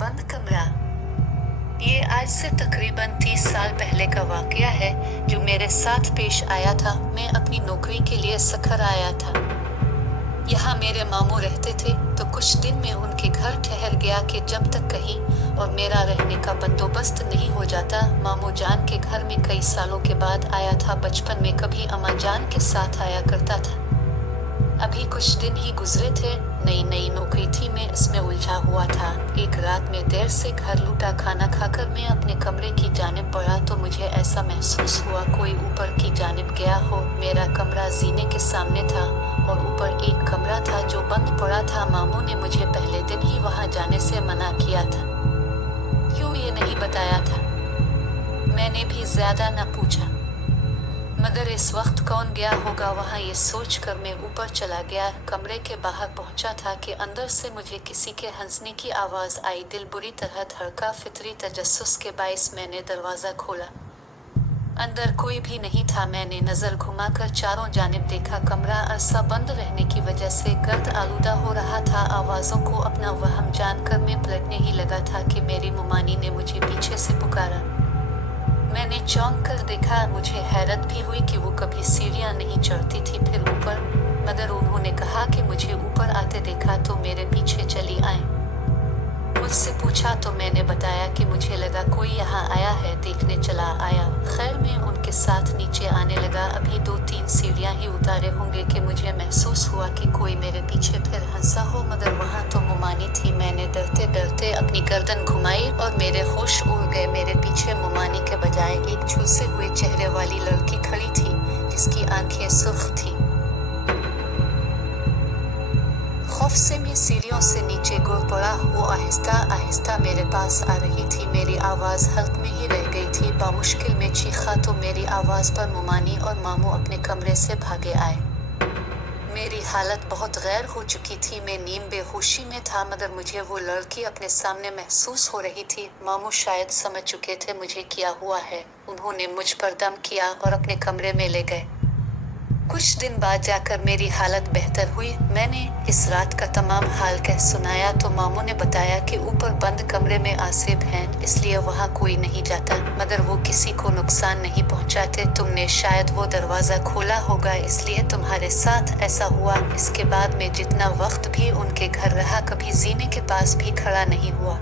बंद कमरा। ये आज से तकरीबन 30 साल पहले का वाकया है जो मेरे साथ पेश आया था। मैं अपनी नौकरी के लिए सखर आया था। यहाँ मेरे मामू रहते थे, तो कुछ दिन में उनके घर ठहर गया कि जब तक कहीं और मेरा रहने का बंदोबस्त नहीं हो जाता। मामू जान के घर में कई सालों के बाद आया था। बचपन में कभी अम्मा जान के साथ आया करता था। अभी कुछ दिन ही गुजरे थे, नई नई नौकरी थी, मैं इसमें उलझा हुआ था। एक रात में देर से घर लौटा, खाना खाकर मैं अपने कमरे की जानिब बढ़ा तो मुझे ऐसा महसूस हुआ कोई ऊपर की जानिब गया हो। मेरा कमरा जीने के सामने था और ऊपर एक कमरा था जो बंद पड़ा था। मामू ने मुझे पहले दिन ही वहां जाने से मना किया था। क्यों ये नहीं बताया था? मैंने भी ज्यादा न पूछा, मगर इस वक्त कौन गया होगा वहां, ये सोचकर मैं ऊपर चला गया। कमरे के बाहर पहुंचा था कि अंदर से मुझे किसी के हंसने की आवाज आई। दिल बुरी तरह धड़का। फितरी तजस्सुस के बाइस मैंने दरवाजा खोला। अंदर कोई भी नहीं था। मैंने नजर घुमाकर चारों जानिब देखा। कमरा अरसा बंद रहने की वजह से गर्द आलूदा हो रहा था। आवाजों को अपना वहम जानकर मैं पलटने ही लगा था कि मेरी मुमानी ने मुझे पीछे से पुकारा। मैंने चौंक कर देखा। मुझे हैरत भी हुई कि वो कभी सीढ़ियां नहीं चढ़ती थी, फिर ऊपर। मगर उन्होंने कहा कि मुझे ऊपर आते देखा तो मेरे पीछे चली आए। मुझसे पूछा तो मैंने बताया कि मुझे लगा कोई यहाँ आया है, देखने चला आया। खैर मैं उनके साथ नीचे आने लगा। अभी 2-3 सीढ़ियां ही उतारे होंगे कि मुझे महसूस हुआ कि कोई मेरे पीछे फिर हंसा हो, मगर वहां तो मुमानी थी। मैंने डरते डरते अपनी गर्दन घुमाई और मेरे होश उड़ गए। मेरे पीछे मुमानी के बजाय एक झुलसे हुए चेहरे वाली लड़की खड़ी थी जिसकी आंखें सुर्ख थी। खौफ से मैं सीढ़ियों से नीचे गिर पड़ा। वो आहिस्ता आहिस्ता मेरे पास आ रही थी। मेरी आवाज़ हल्क में ही रह गई थी। बामुश्किल में चीखा तो मेरी आवाज़ पर मुमानी और मामू अपने कमरे से भागे आए। मेरी हालत बहुत गैर हो चुकी थी। मैं नीम बेहोशी में था, मगर मुझे वो लड़की अपने सामने महसूस हो रही थी। मामू शायद समझ चुके थे मुझे क्या हुआ है। उन्होंने मुझ पर दम किया और अपने कमरे में ले गए। कुछ दिन बाद जाकर मेरी हालत बेहतर हुई। मैंने इस रात का तमाम हाल कह सुनाया तो मामू ने बताया कि ऊपर बंद कमरे में आसिफ हैं, इसलिए वहां कोई नहीं जाता, मगर वो किसी को नुकसान नहीं पहुंचाते। तुमने शायद वो दरवाज़ा खोला होगा, इसलिए तुम्हारे साथ ऐसा हुआ। इसके बाद मैं जितना वक्त भी उनके घर रहा, कभी जीने के पास भी खड़ा नहीं हुआ।